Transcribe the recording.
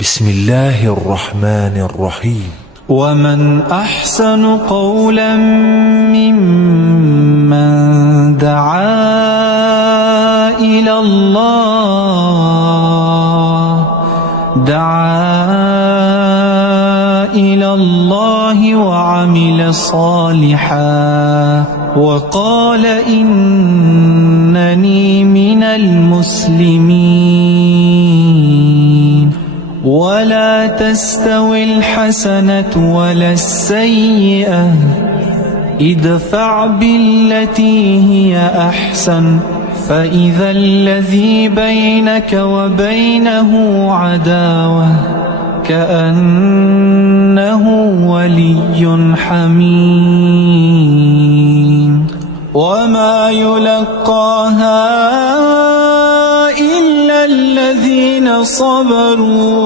بسم الله الرحمن الرحيم. ومن أحسن قولا ممن دعا إلى الله وعمل صالحا وقال إنني من المسلمين. ولا تستوي الحسنة ولا السيئة، ادفع بالتي هي أحسن فإذا الذي بينك وبينه عداوة كأنه ولي حميم. وما يلقاها إلا الذين صبروا